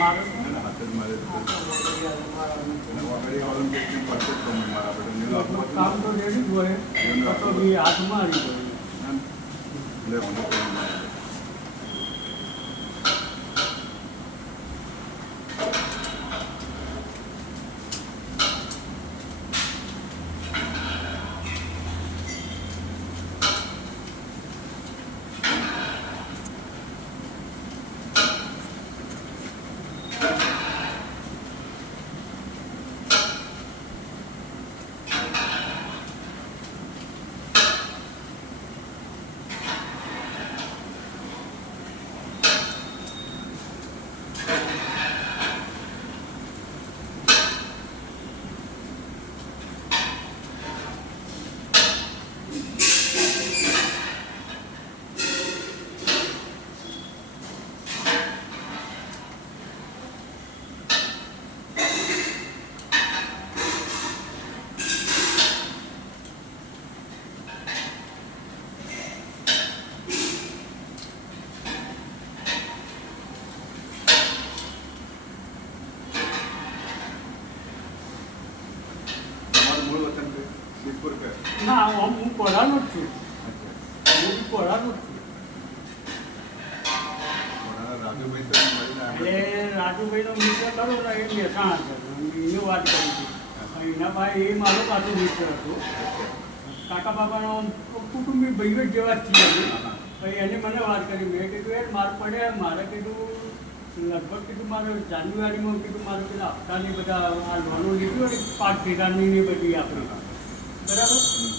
મારો હાથ જ મારે મારા કામ તો રેડી જ હોય તો બી હાથ મારી હોય. ના હું કોડાનો જ છું. હું કોડાનો જ છું. એટલે રાજુભાઈનો મિત્ર કરો ને એ મહેસાણા છે. એની વાત કરી હતી. એના ભાઈ એ મારો પાછો મિત્ર હતો. કાકા બાપાનો કુટુંબી ભાઈઓ જેવા જ છીએ અમે. પછી એને મને વાત કરી. મેં કીધું યાર મારે પડે મારે કીધું લગભગ કીધું મારે જાન્યુઆરીમાં કીધું મારે પેલા હપ્તાની બધા આ લોનો લીધી હોય ને પાક ભેગાની ને બધી આપણે બરાબર.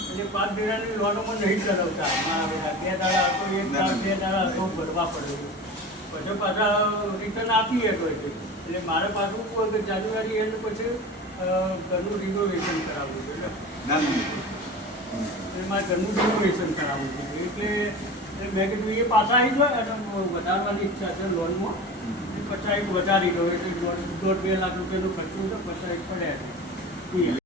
એટલે પાક ભેગાની લોનોમાં નહીં કરાવતા મારા બધા 2 દાડા હતો 1 દાડા 2 દાડા હતો ભરવા પડે. પછી પાછા રિટર્ન આપીએ તો એટલે મારે પાછું જાન્યુઆરી એન્ડ પછી ઘરનું રિનોવેશન કરાવવું છે. એટલે મારે ઘરનું રિનોવેશન કરાવવું છે. એટલે મેં કીધું એ પાછા આવી જાય અને વધારવાની ઈચ્છા છે લોનમાં. પછી વધારી દો એટલે 1.5-2 લાખ રૂપિયાનો ખર્ચો છે પછી પડે.